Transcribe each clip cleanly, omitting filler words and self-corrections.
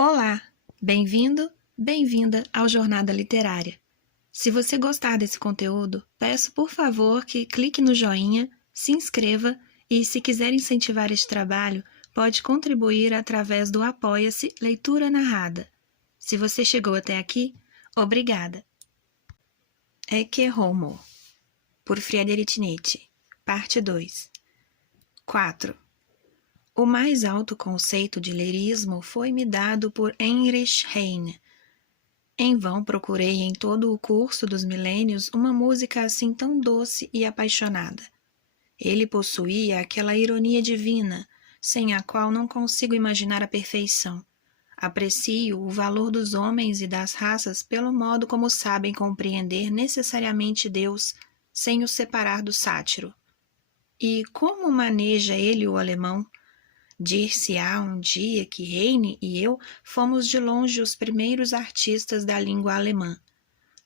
Olá, bem-vindo, bem-vinda ao Jornada Literária. Se você gostar desse conteúdo, peço por favor que clique no joinha, se inscreva e, se quiser incentivar este trabalho, pode contribuir através do Apoia-se Leitura Narrada. Se você chegou até aqui, obrigada. Ecce Homo, por Friedrich Nietzsche, parte 2. 4. O mais alto conceito de lirismo foi-me dado por Heinrich Heine. Em vão procurei em todo o curso dos milênios uma música assim tão doce e apaixonada. Ele possuía aquela ironia divina, sem a qual não consigo imaginar a perfeição. Aprecio o valor dos homens e das raças pelo modo como sabem compreender necessariamente Deus, sem o separar do sátiro. E como maneja ele o alemão? Dir-se-á um dia que Heine e eu fomos de longe os primeiros artistas da língua alemã.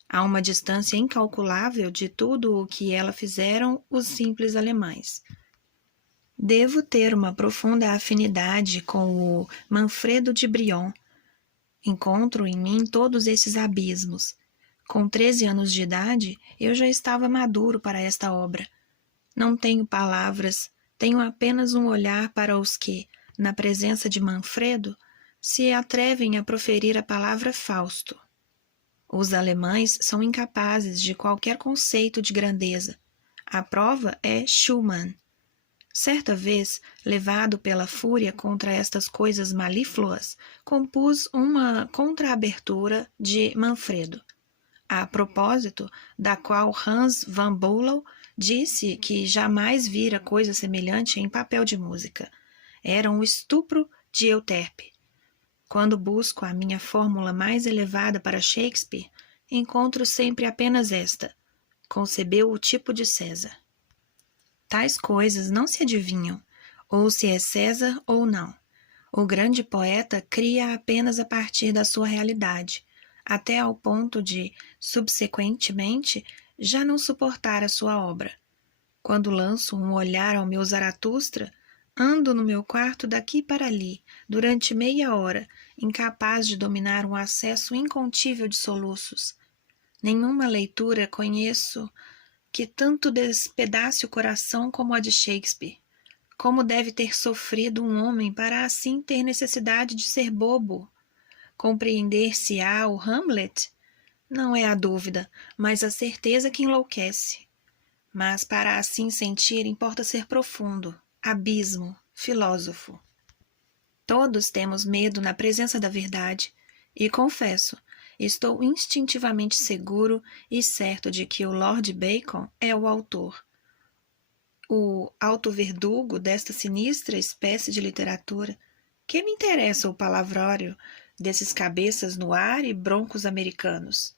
A uma distância incalculável de tudo o que ela fizeram os simples alemães. Devo ter uma profunda afinidade com o Manfredo de Brion. Encontro em mim todos esses abismos. Com 13 anos de idade, eu já estava maduro para esta obra. Não tenho palavras, tenho apenas um olhar para os que, na presença de Manfredo, se atrevem a proferir a palavra Fausto. Os alemães são incapazes de qualquer conceito de grandeza. A prova é Schumann. Certa vez, levado pela fúria contra estas coisas malífluas, compus uma contraabertura de Manfredo, a propósito da qual Hans van Bülow disse que jamais vira coisa semelhante em papel de música. Era um estupro de Euterpe. Quando busco a minha fórmula mais elevada para Shakespeare, encontro sempre apenas esta: concebeu o tipo de César. Tais coisas não se adivinham, ou se é César ou não. O grande poeta cria apenas a partir da sua realidade, até ao ponto de, subsequentemente, já não suportar a sua obra. Quando lanço um olhar ao meu Zaratustra, ando no meu quarto daqui para ali, durante meia hora, incapaz de dominar um acesso incontível de soluços. Nenhuma leitura conheço que tanto despedace o coração como a de Shakespeare. Como deve ter sofrido um homem para assim ter necessidade de ser bobo? Compreender-se-á o Hamlet? Não é a dúvida, mas a certeza que enlouquece. Mas para assim sentir importa ser profundo, abismo, filósofo. Todos temos medo na presença da verdade, e confesso, estou instintivamente seguro e certo de que o Lord Bacon é o autor, o auto-verdugo desta sinistra espécie de literatura. Que me interessa o palavrório desses cabeças no ar e broncos americanos?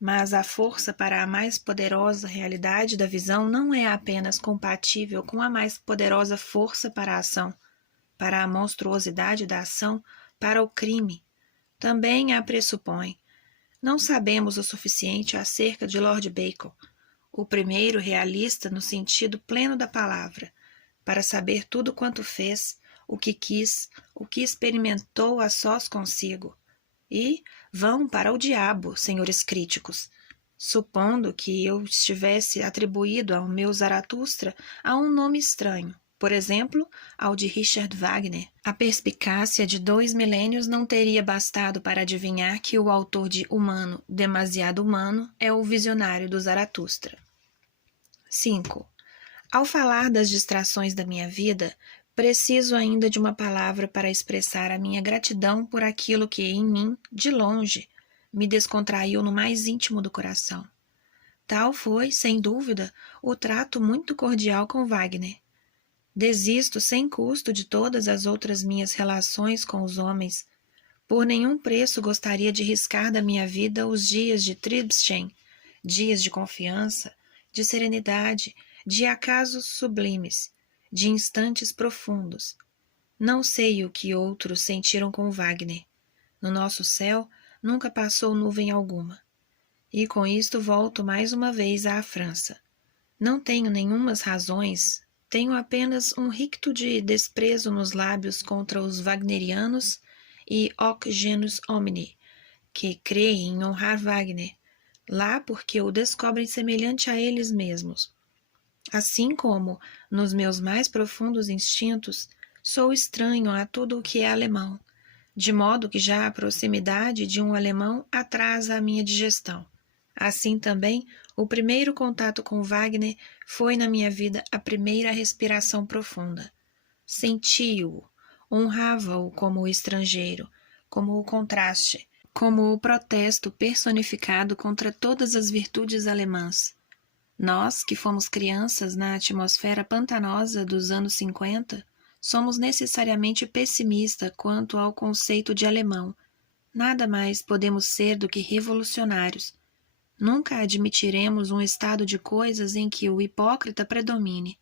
Mas a força para a mais poderosa realidade da visão não é apenas compatível com a mais poderosa força para a ação, para a monstruosidade da ação, para o crime. Também a pressupõe. Não sabemos o suficiente acerca de Lord Bacon, o primeiro realista no sentido pleno da palavra, para saber tudo quanto fez, o que quis, o que experimentou a sós consigo. E vão para o diabo, senhores críticos, supondo que eu estivesse atribuído ao meu Zaratustra a um nome estranho, por exemplo, ao de Richard Wagner. A perspicácia de 2 milênios não teria bastado para adivinhar que o autor de Humano, Demasiado Humano é o visionário do Zaratustra. 5. Ao falar das distrações da minha vida, preciso ainda de uma palavra para expressar a minha gratidão por aquilo que, em mim, de longe, me descontraiu no mais íntimo do coração. Tal foi, sem dúvida, o trato muito cordial com Wagner. Desisto sem custo de todas as outras minhas relações com os homens. Por nenhum preço gostaria de riscar da minha vida os dias de Tribschen, dias de confiança, de serenidade, de acasos sublimes, de instantes profundos. Não sei o que outros sentiram com Wagner. No nosso céu nunca passou nuvem alguma. E com isto volto mais uma vez à França. Não tenho nenhumas razões, tenho apenas um ricto de desprezo nos lábios contra os wagnerianos e Hoc Genus Omni, que creem em honrar Wagner, lá porque o descobrem semelhante a eles mesmos. Assim como, nos meus mais profundos instintos, sou estranho a tudo o que é alemão, de modo que já a proximidade de um alemão atrasa a minha digestão. Assim também, o primeiro contato com Wagner foi na minha vida a primeira respiração profunda. Senti-o, honrava-o como o estrangeiro, como o contraste, como o protesto personificado contra todas as virtudes alemãs. Nós, que fomos crianças na atmosfera pantanosa dos anos 50, somos necessariamente pessimistas quanto ao conceito de alemão. Nada mais podemos ser do que revolucionários. Nunca admitiremos um estado de coisas em que o hipócrita predomine.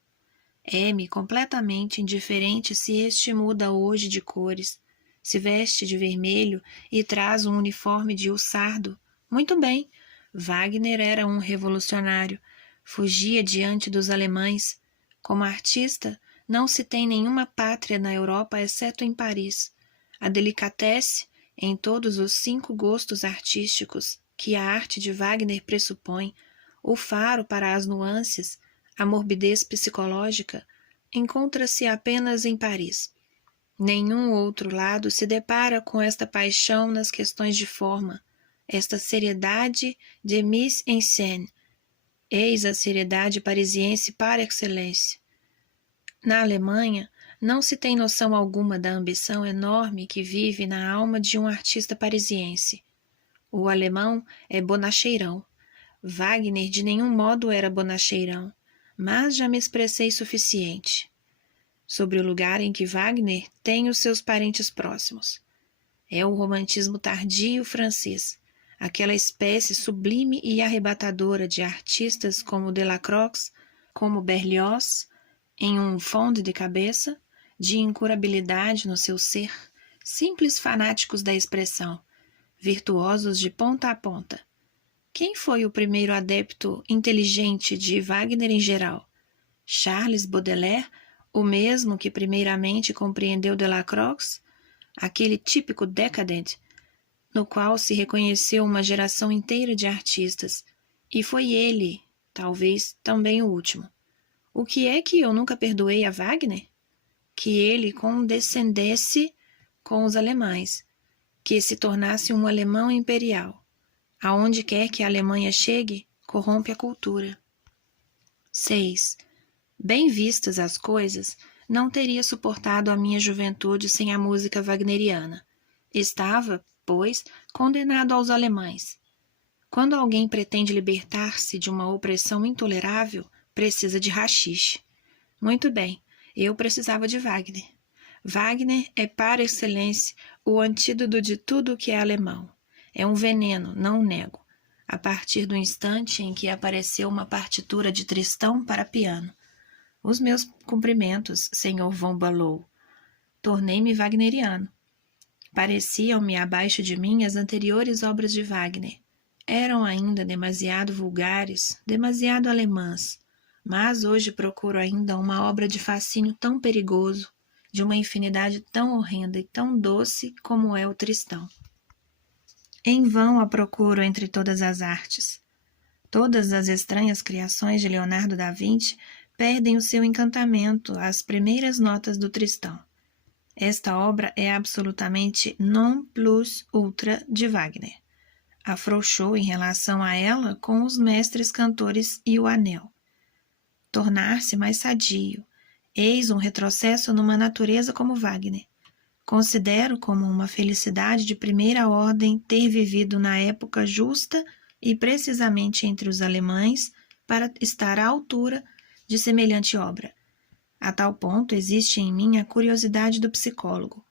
É-me completamente indiferente se este muda hoje de cores, se veste de vermelho e traz um uniforme de hussardo. Muito bem, Wagner era um revolucionário, fugia diante dos alemães. Como artista, não se tem nenhuma pátria na Europa exceto em Paris. A delicatesse, em todos os 5 gostos artísticos que a arte de Wagner pressupõe, o faro para as nuances, a morbidez psicológica, encontra-se apenas em Paris. Nenhum outro lado se depara com esta paixão nas questões de forma, esta seriedade de mise en scène. Eis a seriedade parisiense par excellence. Na Alemanha, não se tem noção alguma da ambição enorme que vive na alma de um artista parisiense. O alemão é bonacheirão. Wagner de nenhum modo era bonacheirão, mas já me expressei suficiente sobre o lugar em que Wagner tem os seus parentes próximos. É o romantismo tardio francês, aquela espécie sublime e arrebatadora de artistas como Delacroix, como Berlioz, em um fundo de cabeça, de incurabilidade no seu ser, simples fanáticos da expressão, virtuosos de ponta a ponta. Quem foi o primeiro adepto inteligente de Wagner em geral? Charles Baudelaire, o mesmo que primeiramente compreendeu Delacroix, aquele típico decadente, no qual se reconheceu uma geração inteira de artistas, e foi ele, talvez, também o último. O que é que eu nunca perdoei a Wagner? Que ele condescendesse com os alemães, que se tornasse um alemão imperial. Aonde quer que a Alemanha chegue, corrompe a cultura. 6. Bem vistas as coisas, não teria suportado a minha juventude sem a música wagneriana. Estava, pois, condenado aos alemães. Quando alguém pretende libertar-se de uma opressão intolerável, precisa de haxixe. Muito bem, eu precisava de Wagner. Wagner é, par excellence, o antídoto de tudo o que é alemão. É um veneno, não nego. A partir do instante em que apareceu uma partitura de Tristão para piano. Os meus cumprimentos, Sr. von Bülow. Tornei-me wagneriano. Pareciam-me abaixo de mim as anteriores obras de Wagner. Eram ainda demasiado vulgares, demasiado alemãs. Mas hoje procuro ainda uma obra de fascínio tão perigoso, de uma infinidade tão horrenda e tão doce como é o Tristão. Em vão a procuro entre todas as artes. Todas as estranhas criações de Leonardo da Vinci perdem o seu encantamento às primeiras notas do Tristão. Esta obra é absolutamente non plus ultra de Wagner. Afrouxou em relação a ela com os mestres cantores e o anel. Tornar-se mais sadio, eis um retrocesso numa natureza como Wagner. Considero como uma felicidade de primeira ordem ter vivido na época justa e precisamente entre os alemães para estar à altura de semelhante obra. A tal ponto existe em mim a curiosidade do psicólogo.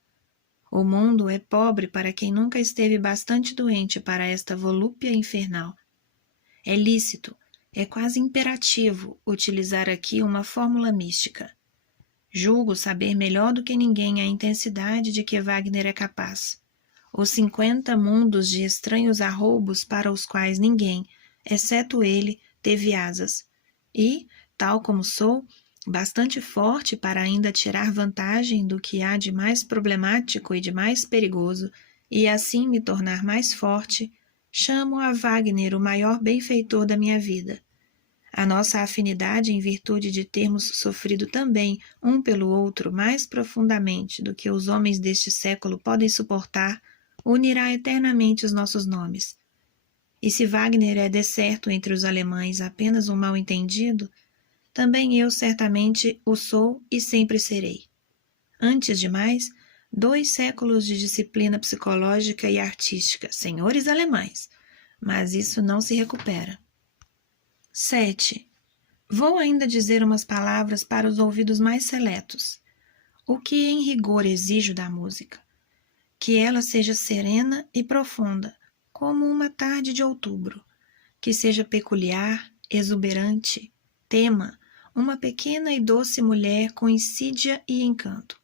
O mundo é pobre para quem nunca esteve bastante doente para esta volúpia infernal. É lícito, é quase imperativo utilizar aqui uma fórmula mística. Julgo saber melhor do que ninguém a intensidade de que Wagner é capaz. Os 50 mundos de estranhos arroubos para os quais ninguém, exceto ele, teve asas. E, tal como sou, bastante forte para ainda tirar vantagem do que há de mais problemático e de mais perigoso, e assim me tornar mais forte, chamo a Wagner o maior benfeitor da minha vida. A nossa afinidade, em virtude de termos sofrido também um pelo outro mais profundamente do que os homens deste século podem suportar, unirá eternamente os nossos nomes. E se Wagner é decerto entre os alemães apenas um mal-entendido, também eu certamente o sou e sempre serei. Antes de mais, 2 séculos de disciplina psicológica e artística, senhores alemães, mas isso não se recupera. 7. Vou ainda dizer umas palavras para os ouvidos mais seletos. O que em rigor exijo da música? Que ela seja serena e profunda, como uma tarde de outubro, que seja peculiar, exuberante, tema, uma pequena e doce mulher com insídia e encanto.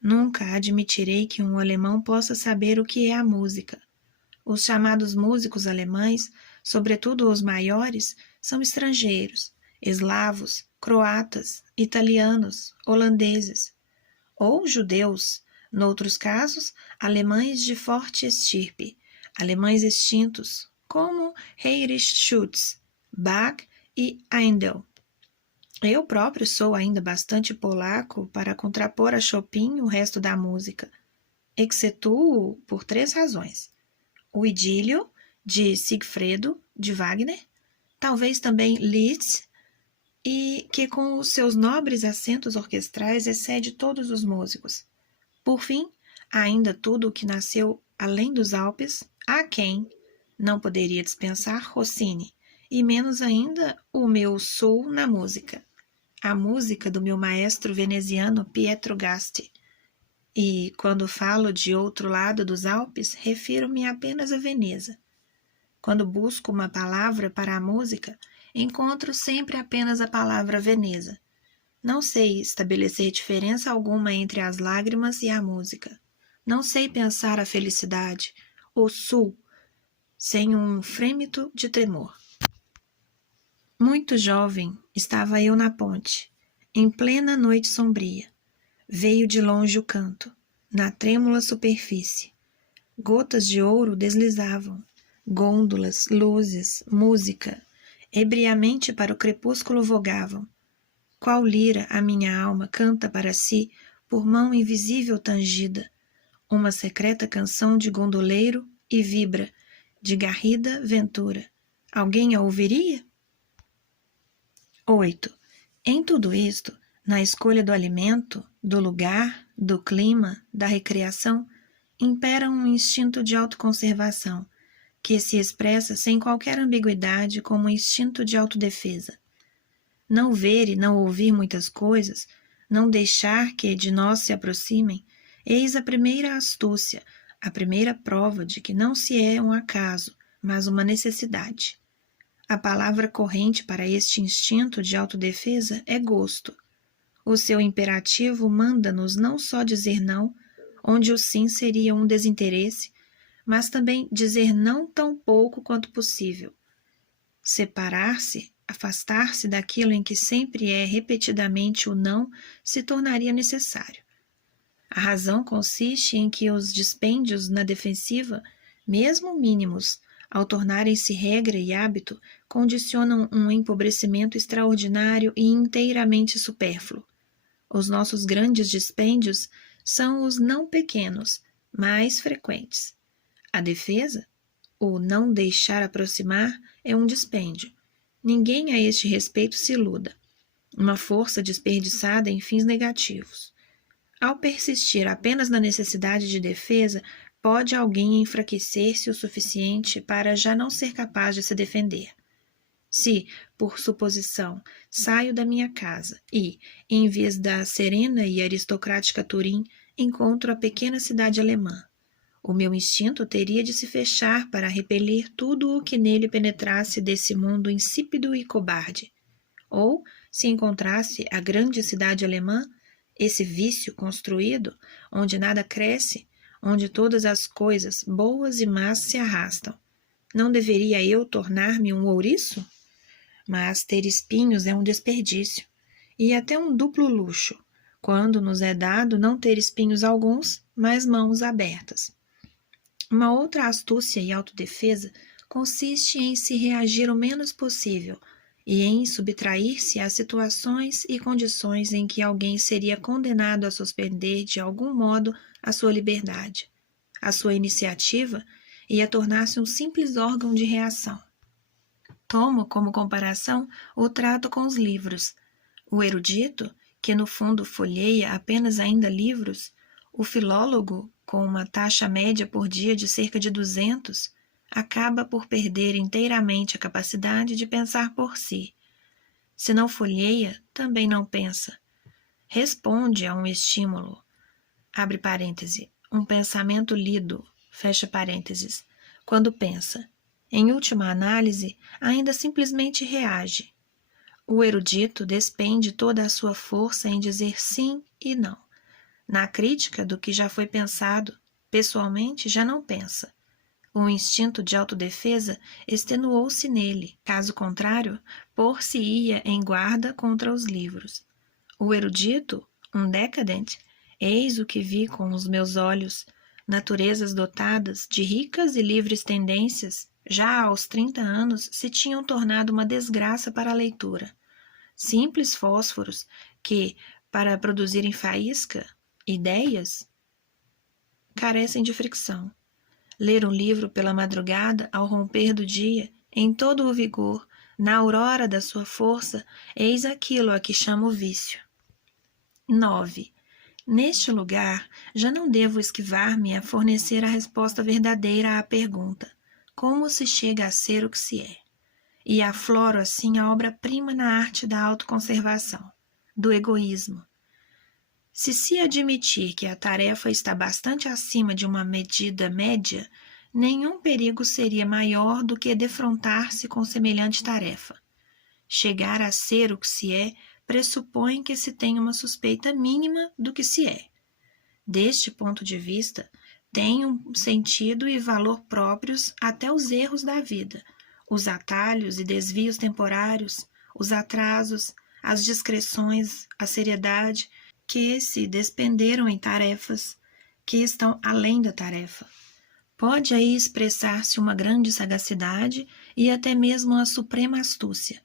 Nunca admitirei que um alemão possa saber o que é a música. Os chamados músicos alemães, sobretudo os maiores, são estrangeiros, eslavos, croatas, italianos, holandeses, ou judeus, noutros casos, alemães de forte estirpe, alemães extintos, como Heinrich Schütz, Bach e Handel. Eu próprio sou ainda bastante polaco para contrapor a Chopin o resto da música, excetuo por 3 razões. O idílio, de Sigfredo, de Wagner, talvez também Liszt, e que com os seus nobres acentos orquestrais excede todos os músicos. Por fim, ainda tudo o que nasceu além dos Alpes, há quem não poderia dispensar Rossini, e menos ainda o meu sul na música, a música do meu maestro veneziano Pietro Gasti. E, quando falo de outro lado dos Alpes, refiro-me apenas a Veneza. Quando busco uma palavra para a música, encontro sempre apenas a palavra Veneza. Não sei estabelecer diferença alguma entre as lágrimas e a música. Não sei pensar a felicidade, o sul, sem um frêmito de tremor. Muito jovem, estava eu na ponte, em plena noite sombria. Veio de longe o canto, na trêmula superfície. Gotas de ouro deslizavam, gôndolas, luzes, música, ebriamente para o crepúsculo vogavam. Qual lira a minha alma canta para si, por mão invisível tangida, uma secreta canção de gondoleiro e vibra, de garrida ventura. Alguém a ouviria? 8. Em tudo isto, na escolha do alimento, do lugar, do clima, da recreação, impera um instinto de autoconservação, que se expressa sem qualquer ambiguidade como um instinto de autodefesa. Não ver e não ouvir muitas coisas, não deixar que de nós se aproximem, eis a primeira astúcia, a primeira prova de que não se é um acaso, mas uma necessidade. A palavra corrente para este instinto de autodefesa é gosto. O seu imperativo manda-nos não só dizer não, onde o sim seria um desinteresse, mas também dizer não tão pouco quanto possível. Separar-se, afastar-se daquilo em que sempre é repetidamente o não, se tornaria necessário. A razão consiste em que os dispêndios na defensiva, mesmo mínimos, ao tornarem-se regra e hábito, condicionam um empobrecimento extraordinário e inteiramente supérfluo. Os nossos grandes dispêndios são os não pequenos, mais frequentes. A defesa, o não deixar aproximar, é um dispêndio. Ninguém a este respeito se iluda. Uma força desperdiçada em fins negativos. Ao persistir apenas na necessidade de defesa, pode alguém enfraquecer-se o suficiente para já não ser capaz de se defender. Se, por suposição, saio da minha casa e, em vez da serena e aristocrática Turim, encontro a pequena cidade alemã, o meu instinto teria de se fechar para repelir tudo o que nele penetrasse desse mundo insípido e cobarde. Ou, se encontrasse a grande cidade alemã, esse vício construído, onde nada cresce, onde todas as coisas, boas e más, se arrastam. Não deveria eu tornar-me um ouriço? Mas ter espinhos é um desperdício. e até um duplo luxo, quando nos é dado não ter espinhos alguns, mas mãos abertas. Uma outra astúcia e autodefesa consiste em se reagir o menos possível e em subtrair-se a situações e condições em que alguém seria condenado a suspender de algum modo a sua liberdade, a sua iniciativa e a tornar-se um simples órgão de reação. Tomo como comparação o trato com os livros. O erudito, que no fundo folheia apenas ainda livros, o filólogo, com uma taxa média por dia de cerca de 200, acaba por perder inteiramente a capacidade de pensar por si. Se não folheia, também não pensa. Responde a um estímulo, abre parêntese, um pensamento lido, fecha parênteses, quando pensa. Em última análise, ainda simplesmente reage. O erudito despende toda a sua força em dizer sim e não. Na crítica do que já foi pensado, pessoalmente já não pensa. O instinto de autodefesa extenuou-se nele, caso contrário, pôr-se-ia em guarda contra os livros. O erudito, um decadente, eis o que vi com os meus olhos, naturezas dotadas de ricas e livres tendências, já aos 30 anos se tinham tornado uma desgraça para a leitura. Simples fósforos que, para produzirem faísca, ideias, carecem de fricção. Ler um livro pela madrugada, ao romper do dia, em todo o vigor, na aurora da sua força, eis aquilo a que chamo vício. 9. Neste lugar, já não devo esquivar-me a fornecer a resposta verdadeira à pergunta: como se chega a ser o que se é? E afloro assim a obra-prima na arte da autoconservação, do egoísmo. Se admitir que a tarefa está bastante acima de uma medida média, nenhum perigo seria maior do que defrontar-se com semelhante tarefa. Chegar a ser o que se é pressupõe que se tem uma suspeita mínima do que se é. Deste ponto de vista, tem um sentido e valor próprios até os erros da vida, os atalhos e desvios temporários, os atrasos, as discreções, a seriedade, que se despenderam em tarefas que estão além da tarefa. Pode aí expressar-se uma grande sagacidade e até mesmo a suprema astúcia,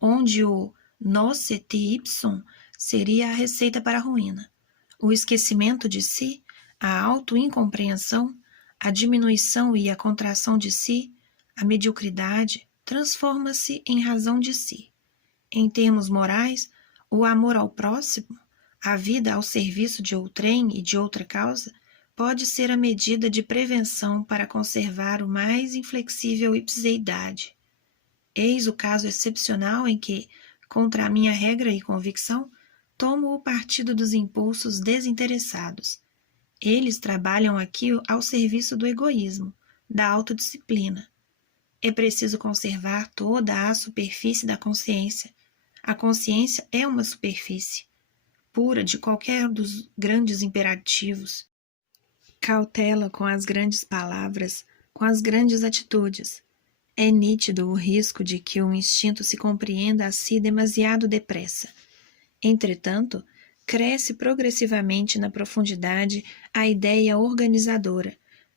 onde o nocete ipsum seria a receita para a ruína. O esquecimento de si, a auto-incompreensão, a diminuição e a contração de si, a mediocridade, transforma-se em razão de si. Em termos morais, o amor ao próximo, a vida ao serviço de outrem e de outra causa, pode ser a medida de prevenção para conservar o mais inflexível ipseidade. Eis o caso excepcional em que, contra a minha regra e convicção, tomo o partido dos impulsos desinteressados. Eles trabalham aqui ao serviço do egoísmo, da autodisciplina. É preciso conservar toda a superfície da consciência. A consciência é uma superfície, pura de qualquer dos grandes imperativos. Cautela com as grandes palavras, com as grandes atitudes. É nítido o risco de que o instinto se compreenda a si demasiado depressa. Entretanto, cresce progressivamente na profundidade a ideia organizadora,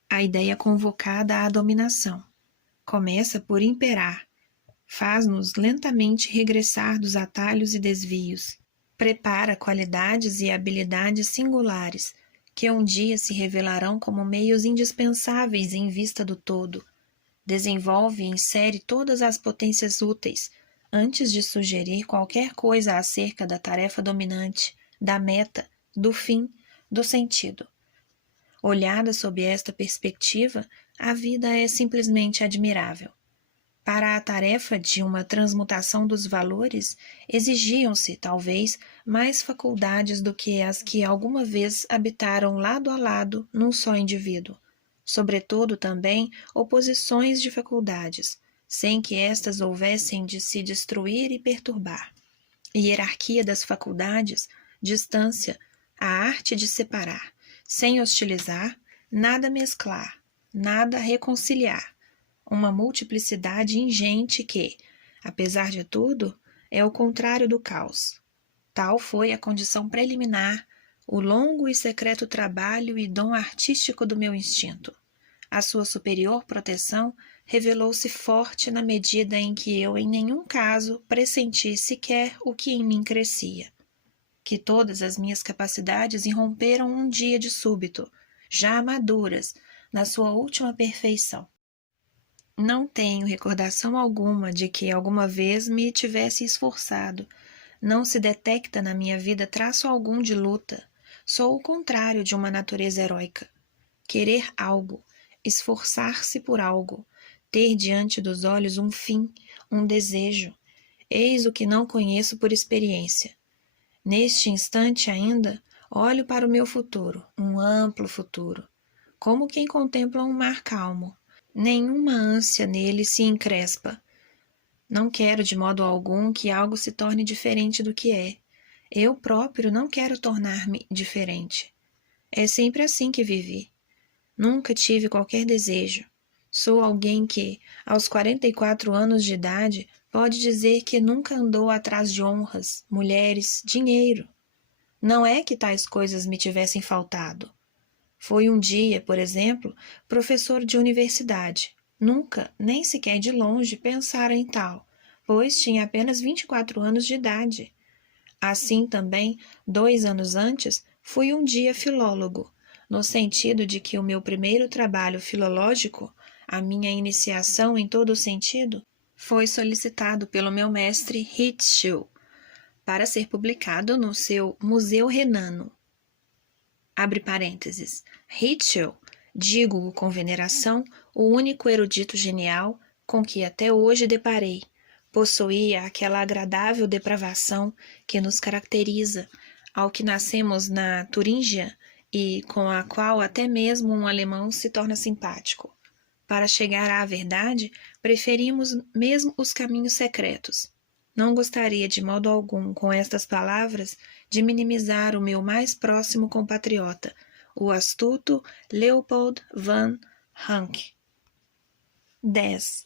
a ideia convocada à dominação. Começa por imperar, faz-nos lentamente regressar dos atalhos e desvios, prepara qualidades e habilidades singulares, que um dia se revelarão como meios indispensáveis em vista do todo. Desenvolve e insere todas as potências úteis, antes de sugerir qualquer coisa acerca da tarefa dominante, da meta, do fim, do sentido. Olhada sob esta perspectiva, a vida é simplesmente admirável. Para a tarefa de uma transmutação dos valores, exigiam-se, talvez, mais faculdades do que as que alguma vez habitaram lado a lado num só indivíduo. Sobretudo, também, oposições de faculdades, sem que estas houvessem de se destruir e perturbar. Hierarquia das faculdades, distância, a arte de separar, sem hostilizar, nada mesclar, nada reconciliar. Uma multiplicidade ingente que, apesar de tudo, é o contrário do caos. Tal foi a condição preliminar, o longo e secreto trabalho e dom artístico do meu instinto. A sua superior proteção revelou-se forte na medida em que eu em nenhum caso pressenti sequer o que em mim crescia. Que todas as minhas capacidades irromperam um dia de súbito, já maduras, na sua última perfeição. Não tenho recordação alguma de que alguma vez me tivesse esforçado. Não se detecta na minha vida traço algum de luta. Sou o contrário de uma natureza heróica. Querer algo, esforçar-se por algo, ter diante dos olhos um fim, um desejo. Eis o que não conheço por experiência. Neste instante ainda, olho para o meu futuro, um amplo futuro, como quem contempla um mar calmo. Nenhuma ânsia nele se encrespa. Não quero de modo algum que algo se torne diferente do que é. Eu próprio não quero tornar-me diferente. É sempre assim que vivi. Nunca tive qualquer desejo. Sou alguém que, aos 44 anos de idade, pode dizer que nunca andou atrás de honras, mulheres, dinheiro. Não é que tais coisas me tivessem faltado. Foi um dia, por exemplo, professor de universidade. Nunca, nem sequer de longe, pensara em tal, pois tinha apenas 24 anos de idade. Assim também, 2 anos antes, fui um dia filólogo, no sentido de que o meu primeiro trabalho filológico, a minha iniciação em todo o sentido, foi solicitado pelo meu mestre Ritschl para ser publicado no seu Museu Renano. Abre parênteses. Ritschl, digo-o com veneração, o único erudito genial com que até hoje deparei, possuía aquela agradável depravação que nos caracteriza, ao que nascemos na Turíngia e com a qual até mesmo um alemão se torna simpático. Para chegar à verdade, preferimos mesmo os caminhos secretos. Não gostaria de modo algum, com estas palavras, de minimizar o meu mais próximo compatriota, o astuto Leopold van Ranke. 10.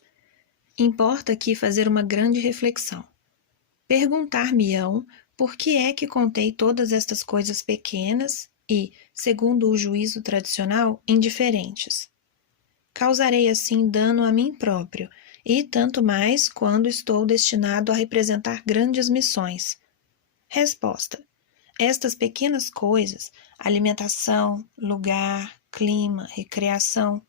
Importa aqui fazer uma grande reflexão. Perguntar-me-ão por que é que contei todas estas coisas pequenas e, segundo o juízo tradicional, indiferentes. Causarei assim dano a mim próprio, e tanto mais quando estou destinado a representar grandes missões. Resposta. Estas pequenas coisas, alimentação, lugar, clima, recreação,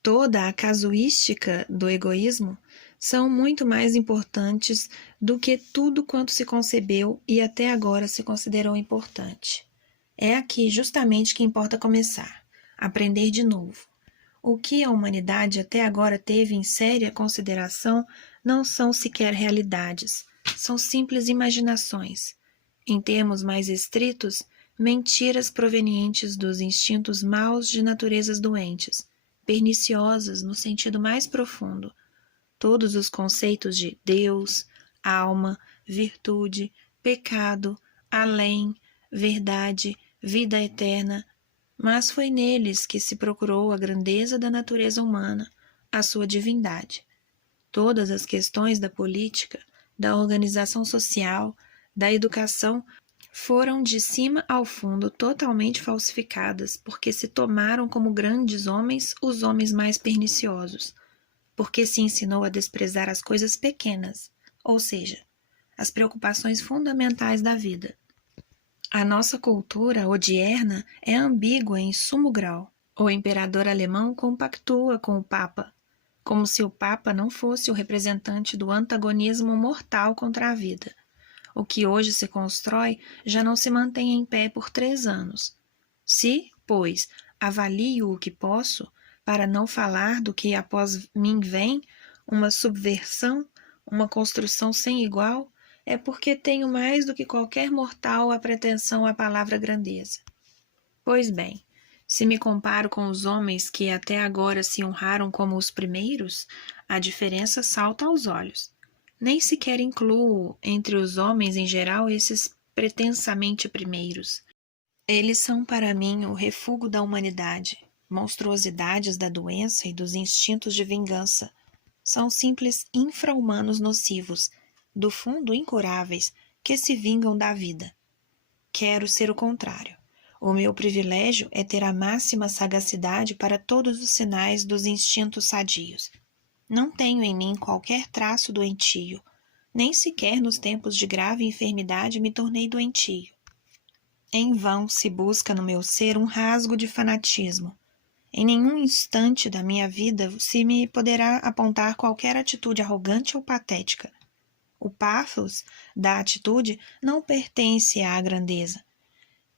toda a casuística do egoísmo, são muito mais importantes do que tudo quanto se concebeu e até agora se considerou importante. É aqui justamente que importa começar, aprender de novo. O que a humanidade até agora teve em séria consideração não são sequer realidades, são simples imaginações. Em termos mais estritos, mentiras provenientes dos instintos maus de naturezas doentes, perniciosas no sentido mais profundo. Todos os conceitos de Deus, alma, virtude, pecado, além, verdade, vida eterna, mas foi neles que se procurou a grandeza da natureza humana, a sua divindade. Todas as questões da política, da organização social, da educação, foram de cima ao fundo totalmente falsificadas, porque se tomaram como grandes homens os homens mais perniciosos, porque se ensinou a desprezar as coisas pequenas, ou seja, as preocupações fundamentais da vida. A nossa cultura odierna é ambígua em sumo grau. O imperador alemão compactua com o Papa, como se o Papa não fosse o representante do antagonismo mortal contra a vida. O que hoje se constrói já não se mantém em pé por 3 anos. Se, pois, avalio o que posso, para não falar do que após mim vem, uma subversão, uma construção sem igual, é porque tenho mais do que qualquer mortal a pretensão à palavra grandeza. Pois bem, se me comparo com os homens que até agora se honraram como os primeiros, a diferença salta aos olhos. Nem sequer incluo entre os homens em geral esses pretensamente primeiros. Eles são para mim o refúgio da humanidade, monstruosidades da doença e dos instintos de vingança. São simples infra-humanos nocivos, do fundo incuráveis, que se vingam da vida. Quero ser o contrário. O meu privilégio é ter a máxima sagacidade para todos os sinais dos instintos sadios. Não tenho em mim qualquer traço doentio, nem sequer nos tempos de grave enfermidade me tornei doentio. Em vão se busca no meu ser um rasgo de fanatismo. Em nenhum instante da minha vida se me poderá apontar qualquer atitude arrogante ou patética. O pathos da atitude não pertence à grandeza.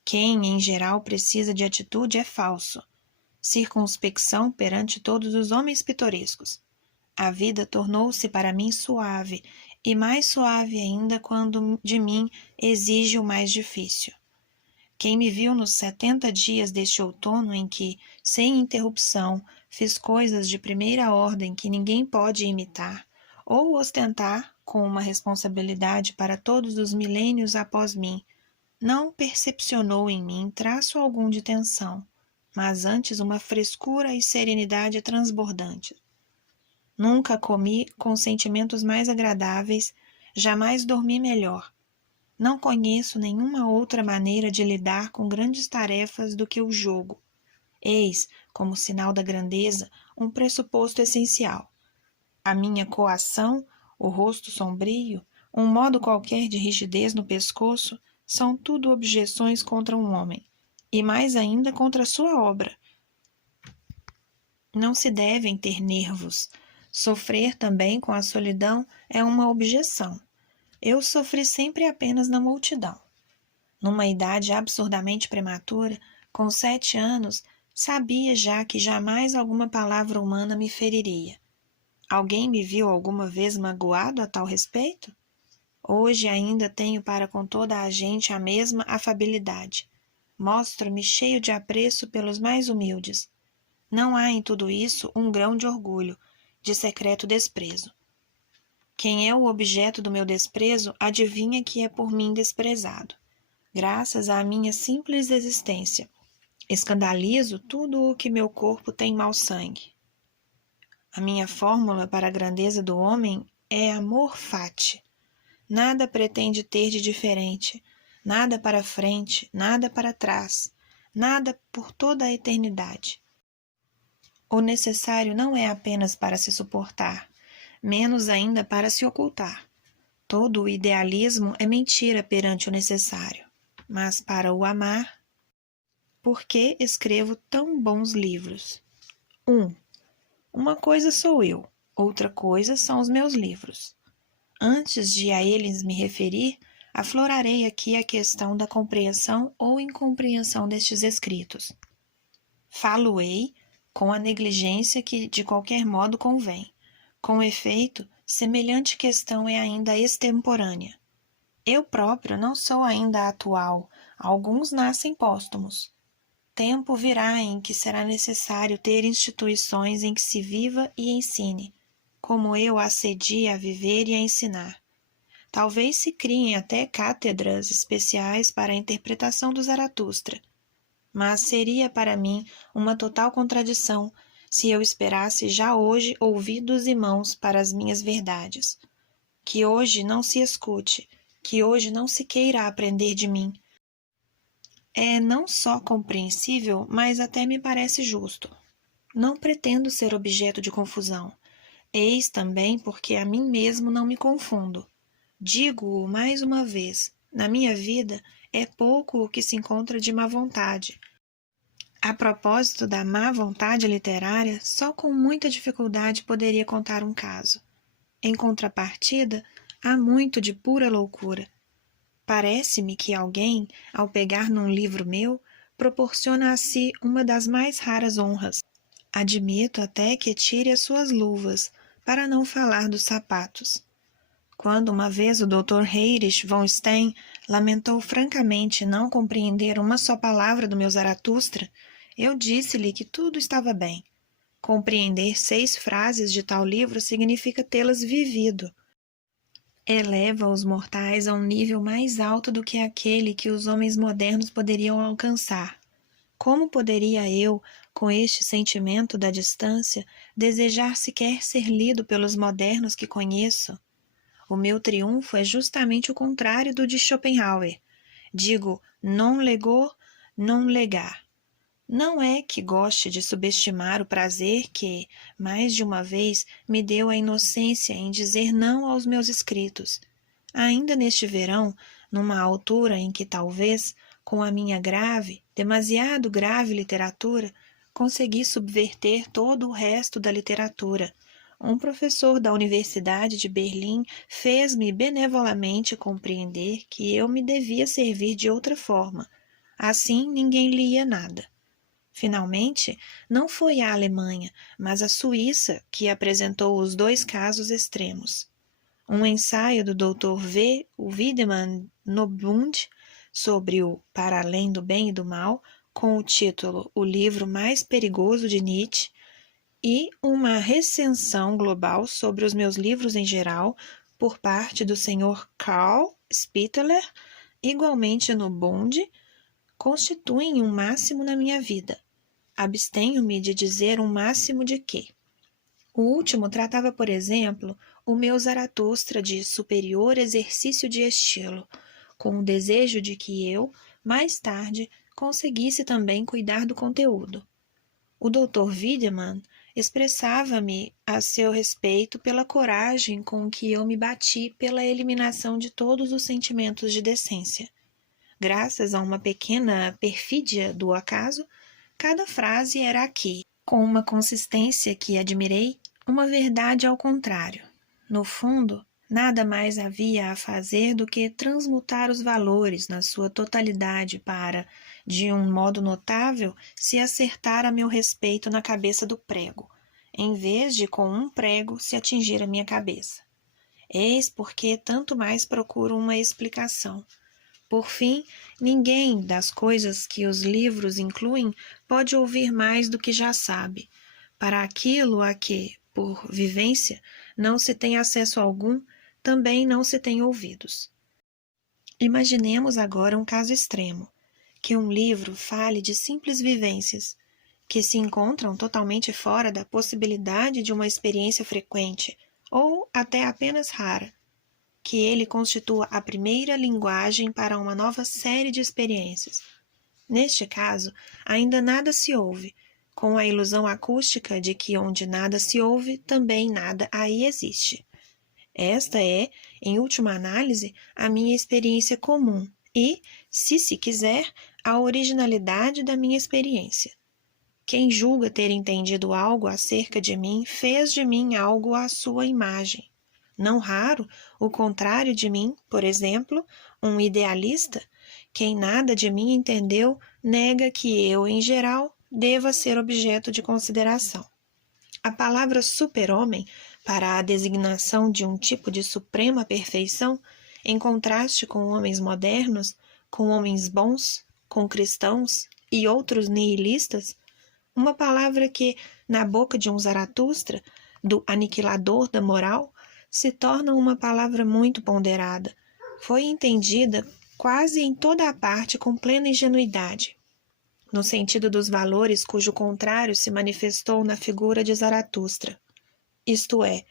Quem, em geral, precisa de atitude é falso. Circunspecção perante todos os homens pitorescos. A vida tornou-se para mim suave, e mais suave ainda quando de mim exige o mais difícil. Quem me viu nos 70 dias deste outono em que, sem interrupção, fiz coisas de primeira ordem que ninguém pode imitar, ou ostentar com uma responsabilidade para todos os milênios após mim, não percepcionou em mim traço algum de tensão, mas antes uma frescura e serenidade transbordantes. Nunca comi com sentimentos mais agradáveis, jamais dormi melhor. Não conheço nenhuma outra maneira de lidar com grandes tarefas do que o jogo. Eis, como sinal da grandeza, um pressuposto essencial. A minha coação, o rosto sombrio, um modo qualquer de rigidez no pescoço, são tudo objeções contra um homem, e mais ainda contra sua obra. Não se devem ter nervos. Sofrer também com a solidão é uma objeção. Eu sofri sempre apenas na multidão. Numa idade absurdamente prematura, com 7 anos, sabia já que jamais alguma palavra humana me feriria. Alguém me viu alguma vez magoado a tal respeito? Hoje ainda tenho para com toda a gente a mesma afabilidade. Mostro-me cheio de apreço pelos mais humildes. Não há em tudo isso um grão de orgulho, de secreto desprezo. Quem é o objeto do meu desprezo adivinha que é por mim desprezado. Graças à minha simples existência, escandalizo tudo o que meu corpo tem mau sangue. A minha fórmula para a grandeza do homem é amor fati. Nada pretende ter de diferente, nada para frente, nada para trás, nada por toda a eternidade. O necessário não é apenas para se suportar, menos ainda para se ocultar. Todo o idealismo é mentira perante o necessário, mas para o amar, por que escrevo tão bons livros? 1. Uma coisa sou eu, outra coisa são os meus livros. Antes de a eles me referir, aflorarei aqui a questão da compreensão ou incompreensão destes escritos. Falo-ei com a negligência que de qualquer modo convém. Com efeito, semelhante questão é ainda extemporânea. Eu próprio não sou ainda atual, alguns nascem póstumos. Tempo virá em que será necessário ter instituições em que se viva e ensine, como eu acedi a viver e a ensinar. Talvez se criem até cátedras especiais para a interpretação do Zaratustra, mas seria para mim uma total contradição se eu esperasse já hoje ouvidos e mãos para as minhas verdades. Que hoje não se escute, que hoje não se queira aprender de mim. É não só compreensível, mas até me parece justo. Não pretendo ser objeto de confusão. Eis também porque a mim mesmo não me confundo. Digo-o mais uma vez, na minha vida é pouco o que se encontra de má vontade. A propósito da má vontade literária, só com muita dificuldade poderia contar um caso. Em contrapartida, há muito de pura loucura. Parece-me que alguém, ao pegar num livro meu, proporciona a si uma das mais raras honras. Admito até que tire as suas luvas, para não falar dos sapatos. Quando uma vez o Dr. Heinrich von Stein lamentou francamente não compreender uma só palavra do meu Zaratustra, eu disse-lhe que tudo estava bem. Compreender 6 frases de tal livro significa tê-las vivido. Eleva os mortais a um nível mais alto do que aquele que os homens modernos poderiam alcançar. Como poderia eu, com este sentimento da distância, desejar sequer ser lido pelos modernos que conheço? O meu triunfo é justamente o contrário do de Schopenhauer. Digo, non legor, non legar. Não é que goste de subestimar o prazer que, mais de uma vez, me deu a inocência em dizer não aos meus escritos. Ainda neste verão, numa altura em que talvez, com a minha grave, demasiado grave literatura, consegui subverter todo o resto da literatura. Um professor da Universidade de Berlim fez-me benevolamente compreender que eu me devia servir de outra forma. Assim, ninguém lia nada. Finalmente, não foi a Alemanha, mas a Suíça que apresentou os dois casos extremos. Um ensaio do Dr. V. Wiedemann no Bund sobre o Para Além do Bem e do Mal, com o título O Livro Mais Perigoso de Nietzsche, e uma recensão global sobre os meus livros em geral, por parte do Sr. Karl Spitteler, igualmente no Bund, constituem um máximo na minha vida. Abstenho-me de dizer um máximo de quê. O último tratava, por exemplo, o meu Zaratustra de superior exercício de estilo, com o desejo de que eu, mais tarde, conseguisse também cuidar do conteúdo. O Dr. Wiedemann expressava-me a seu respeito pela coragem com que eu me bati pela eliminação de todos os sentimentos de decência. Graças a uma pequena perfídia do acaso, cada frase era aqui, com uma consistência que admirei, uma verdade ao contrário. No fundo, nada mais havia a fazer do que transmutar os valores na sua totalidade para, de um modo notável, se acertar a meu respeito na cabeça do prego, em vez de com um prego se atingir a minha cabeça. Eis porque tanto mais procuro uma explicação. Por fim, ninguém das coisas que os livros incluem pode ouvir mais do que já sabe. Para aquilo a que, por vivência, não se tem acesso algum, também não se tem ouvidos. Imaginemos agora um caso extremo, que um livro fale de simples vivências, que se encontram totalmente fora da possibilidade de uma experiência frequente, ou até apenas rara, que ele constitua a primeira linguagem para uma nova série de experiências. Neste caso, ainda nada se ouve, com a ilusão acústica de que onde nada se ouve, também nada aí existe. Esta é, em última análise, a minha experiência comum e, se quiser, a originalidade da minha experiência. Quem julga ter entendido algo acerca de mim, fez de mim algo à sua imagem. Não raro, o contrário de mim, por exemplo, um idealista, quem nada de mim entendeu, nega que eu, em geral, deva ser objeto de consideração. A palavra super-homem, para a designação de um tipo de suprema perfeição, em contraste com homens modernos, com homens bons, com cristãos e outros nihilistas, uma palavra que, na boca de um Zaratustra, do aniquilador da moral, se torna uma palavra muito ponderada. Foi entendida quase em toda a parte com plena ingenuidade, no sentido dos valores cujo contrário se manifestou na figura de Zaratustra, isto é,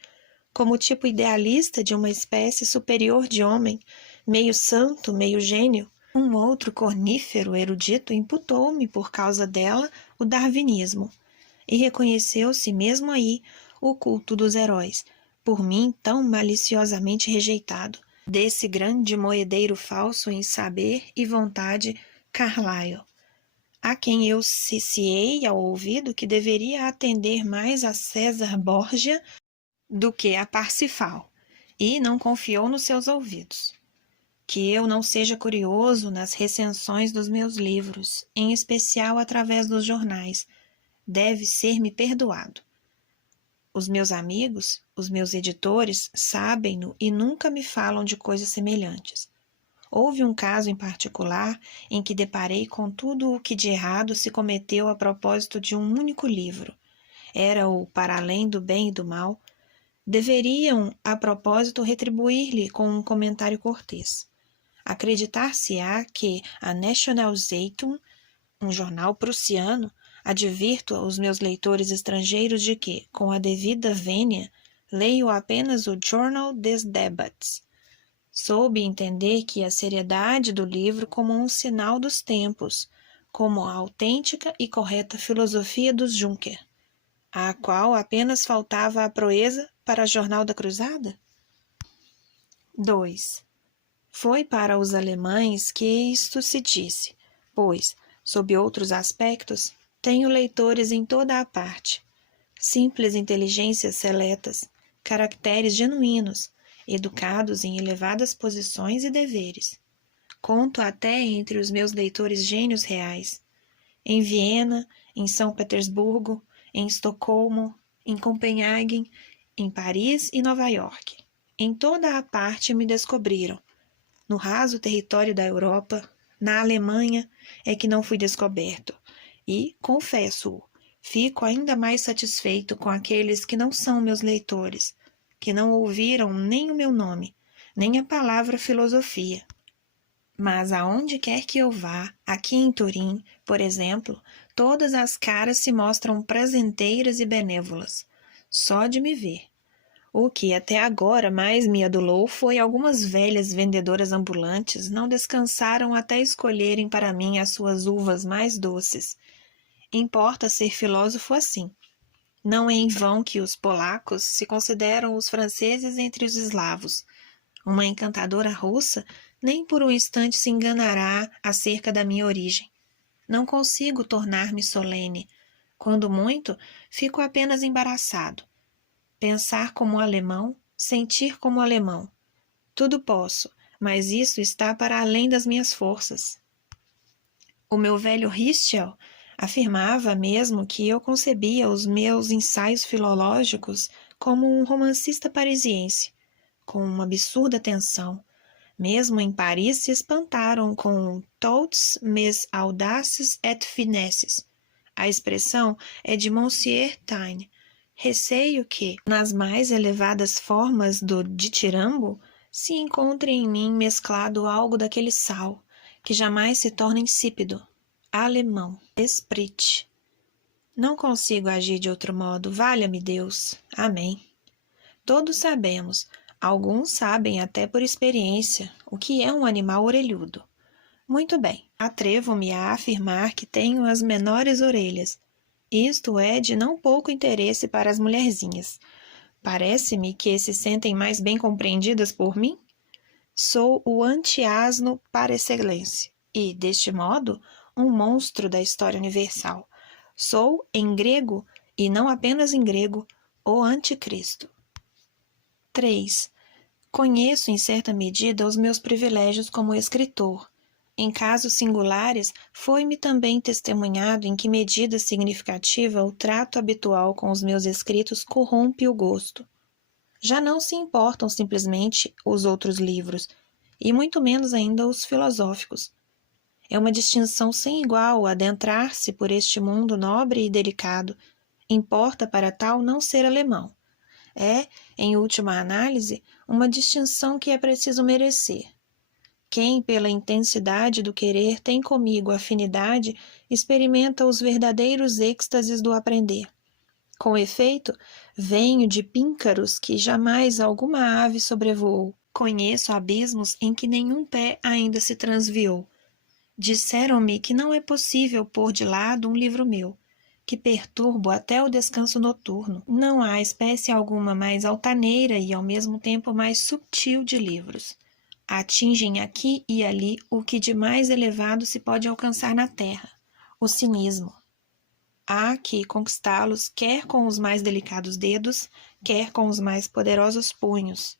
como tipo idealista de uma espécie superior de homem, meio santo, meio gênio. Um outro cornífero erudito imputou-me por causa dela o darwinismo, e reconheceu-se mesmo aí o culto dos heróis, por mim tão maliciosamente rejeitado, desse grande moedeiro falso em saber e vontade, Carlyle, a quem eu ciciei ao ouvido que deveria atender mais a César Borgia do que a Parsifal, e não confiou nos seus ouvidos. Que eu não seja curioso nas recensões dos meus livros, em especial através dos jornais, deve ser-me perdoado. Os meus amigos, os meus editores, sabem-no e nunca me falam de coisas semelhantes. Houve um caso em particular em que deparei com tudo o que de errado se cometeu a propósito de um único livro. Era o Para Além do Bem e do Mal. Deveriam, a propósito, retribuir-lhe com um comentário cortês. Acreditar-se-á que a National Zeitung, um jornal prussiano, advirto aos meus leitores estrangeiros de que, com a devida vênia, Leio apenas o Journal des Débats. Soube entender que a seriedade do livro como um sinal dos tempos, como a autêntica e correta filosofia dos Juncker, à qual apenas faltava a proeza para o Jornal da Cruzada? 2. Foi para os alemães que isto se disse, pois, sob outros aspectos, tenho leitores em toda a parte, simples inteligências seletas, caracteres genuínos, educados em elevadas posições e deveres. Conto até entre os meus leitores gênios reais. Em Viena, em São Petersburgo, em Estocolmo, em Copenhague, em Paris e Nova York. Em toda a parte me descobriram. No raso território da Europa, na Alemanha, é que não fui descoberto. E, confesso-o, fico ainda mais satisfeito com aqueles que não são meus leitores, que não ouviram nem o meu nome, nem a palavra filosofia. Mas aonde quer que eu vá, aqui em Turim, por exemplo, todas as caras se mostram prazenteiras e benévolas, só de me ver. O que até agora mais me adulou foi algumas velhas vendedoras ambulantes não descansaram até escolherem para mim as suas uvas mais doces. Importa ser filósofo assim. Não é em vão que os polacos se consideram os franceses entre os eslavos. Uma encantadora russa nem por um instante se enganará acerca da minha origem. Não consigo tornar-me solene. Quando muito, fico apenas embaraçado. Pensar como alemão, sentir como alemão. Tudo posso, mas isso está para além das minhas forças. O meu velho Ritschl afirmava mesmo que eu concebia os meus ensaios filológicos como um romancista parisiense, com uma absurda atenção. Mesmo em Paris se espantaram com «toutes mes audaces et finesses». A expressão é de Monsieur Taine. Receio que, nas mais elevadas formas do ditirambo, se encontre em mim mesclado algo daquele sal, que jamais se torna insípido. Alemão. Esprit. Não consigo agir de outro modo, valha-me Deus. Amém. Todos sabemos, alguns sabem até por experiência, o que é um animal orelhudo. Muito bem, atrevo-me a afirmar que tenho as menores orelhas. Isto é de não pouco interesse para as mulherzinhas. Parece-me que se sentem mais bem compreendidas por mim. Sou o anti-asno par excellence e, deste modo, um monstro da história universal. Sou, em grego, e não apenas em grego, o anticristo. 3. Conheço em certa medida os meus privilégios como escritor. Em casos singulares, foi-me também testemunhado em que medida significativa o trato habitual com os meus escritos corrompe o gosto. Já não se importam simplesmente os outros livros, e muito menos ainda os filosóficos. É uma distinção sem igual adentrar-se por este mundo nobre e delicado. Importa para tal não ser alemão. É, em última análise, uma distinção que é preciso merecer. Quem, pela intensidade do querer, tem comigo afinidade, experimenta os verdadeiros êxtases do aprender. Com efeito, venho de píncaros que jamais alguma ave sobrevoou. Conheço abismos em que nenhum pé ainda se transviou. Disseram-me que não é possível pôr de lado um livro meu, que perturbo até o descanso noturno. Não há espécie alguma mais altaneira e, ao mesmo tempo, mais subtil de livros. Atingem aqui e ali o que de mais elevado se pode alcançar na terra, o cinismo. Há que conquistá-los quer com os mais delicados dedos, quer com os mais poderosos punhos.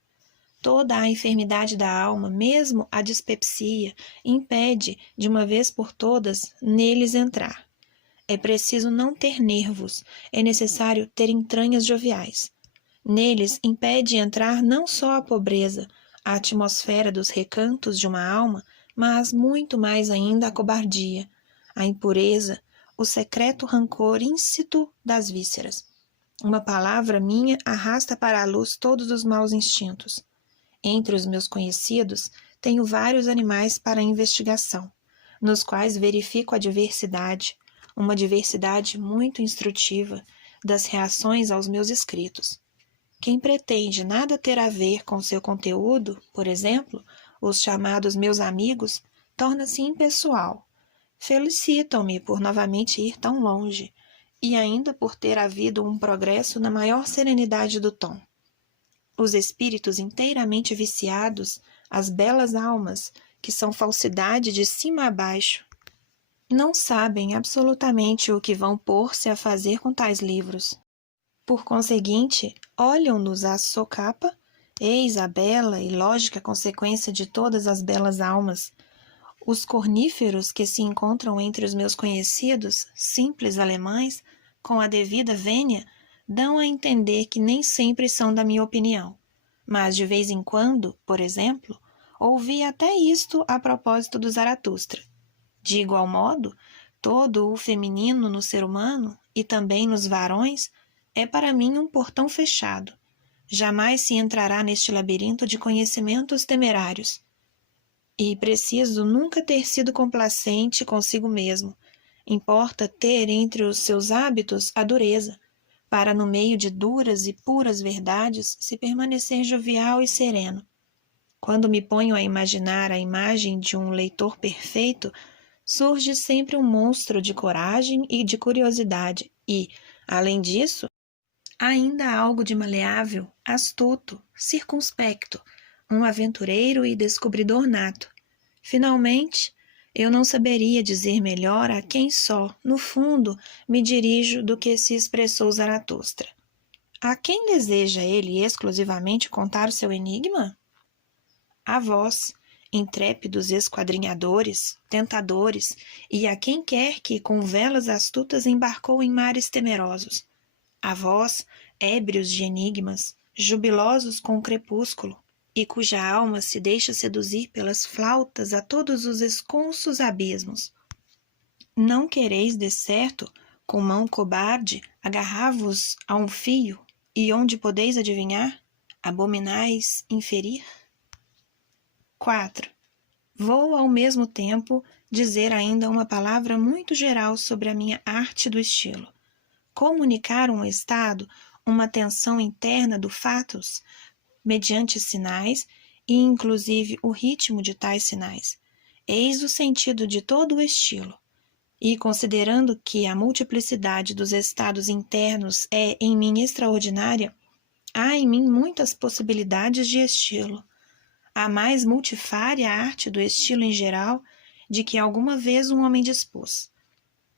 Toda a enfermidade da alma, mesmo a dispepsia, impede, de uma vez por todas, neles entrar. É preciso não ter nervos, é necessário ter entranhas joviais. Neles impede entrar não só a pobreza, a atmosfera dos recantos de uma alma, mas muito mais ainda a cobardia, a impureza, o secreto rancor íncito das vísceras. Uma palavra minha arrasta para a luz todos os maus instintos. Entre os meus conhecidos, tenho vários animais para investigação, nos quais verifico a diversidade, uma diversidade muito instrutiva, das reações aos meus escritos. Quem pretende nada ter a ver com seu conteúdo, por exemplo, os chamados meus amigos, torna-se impessoal. Felicitam-me por novamente ir tão longe e ainda por ter havido um progresso na maior serenidade do tom. Os espíritos inteiramente viciados, as belas almas, que são falsidade de cima a baixo, não sabem absolutamente o que vão pôr-se a fazer com tais livros. Por conseguinte, olham-nos à socapa, eis a bela e lógica consequência de todas as belas almas. Os corníferos que se encontram entre os meus conhecidos, simples alemães, com a devida vênia, dão a entender que nem sempre são da minha opinião. Mas, de vez em quando, por exemplo, ouvi até isto a propósito do Zaratustra. De igual modo, todo o feminino no ser humano, e também nos varões, é para mim um portão fechado. Jamais se entrará neste labirinto de conhecimentos temerários. E preciso nunca ter sido complacente consigo mesmo. Importa ter entre os seus hábitos a dureza, para no meio de duras e puras verdades se permanecer jovial e sereno. Quando me ponho a imaginar a imagem de um leitor perfeito, surge sempre um monstro de coragem e de curiosidade e, além disso, ainda algo de maleável, astuto, circunspecto, um aventureiro e descobridor nato. Finalmente, eu não saberia dizer melhor a quem só, no fundo, me dirijo do que se expressou Zaratustra. A quem deseja ele exclusivamente contar o seu enigma? A vós, intrépidos esquadrinhadores, tentadores, e a quem quer que com velas astutas embarcou em mares temerosos. A vós, ébrios de enigmas, jubilosos com o crepúsculo, e cuja alma se deixa seduzir pelas flautas a todos os esconsos abismos. Não quereis, de certo, com mão cobarde, agarrar-vos a um fio, e onde podeis adivinhar, abominais inferir? 4. Vou, ao mesmo tempo, dizer ainda uma palavra muito geral sobre a minha arte do estilo. Comunicar um estado, uma tensão interna do fatos, mediante sinais e, inclusive, o ritmo de tais sinais. Eis o sentido de todo o estilo. E, considerando que a multiplicidade dos estados internos é, em mim, extraordinária, há em mim muitas possibilidades de estilo. A mais multifária arte do estilo em geral, de que alguma vez um homem dispôs.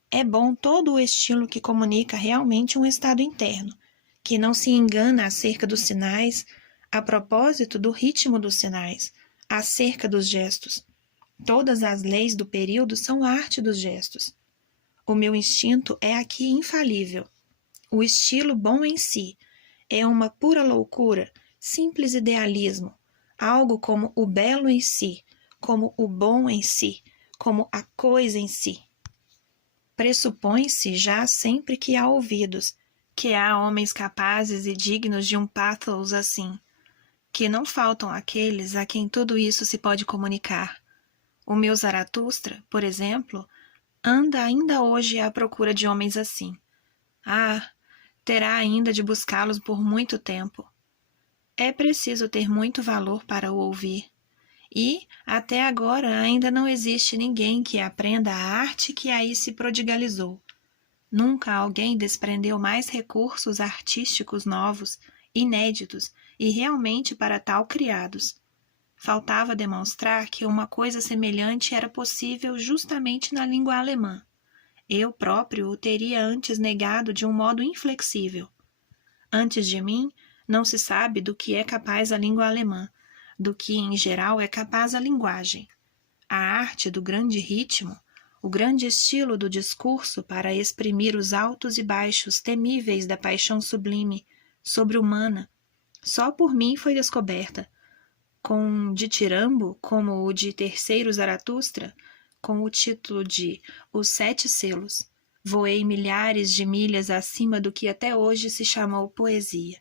É bom todo o estilo que comunica realmente um estado interno, que não se engana acerca dos sinais, a propósito do ritmo dos sinais, acerca dos gestos. Todas as leis do período são arte dos gestos. O meu instinto é aqui infalível. O estilo bom em si é uma pura loucura, simples idealismo, algo como o belo em si, como o bom em si, como a coisa em si. Pressupõe-se já sempre que há ouvidos, que há homens capazes e dignos de um pathos assim, que não faltam aqueles a quem tudo isso se pode comunicar. O meu Zaratustra, por exemplo, anda ainda hoje à procura de homens assim. Ah, terá ainda de buscá-los por muito tempo. É preciso ter muito valor para o ouvir. E, até agora, ainda não existe ninguém que aprenda a arte que aí se prodigalizou. Nunca alguém desprendeu mais recursos artísticos novos, inéditos e realmente para tal criados. Faltava demonstrar que uma coisa semelhante era possível justamente na língua alemã. Eu próprio o teria antes negado de um modo inflexível. Antes de mim, não se sabe do que é capaz a língua alemã, do que, em geral, é capaz a linguagem. A arte do grande ritmo, o grande estilo do discurso para exprimir os altos e baixos temíveis da paixão sublime, sobre-humana, só por mim foi descoberta. Com um ditirambo como o de Terceiro Zaratustra, com o título de Os Sete Selos, voei milhares de milhas acima do que até hoje se chamou poesia.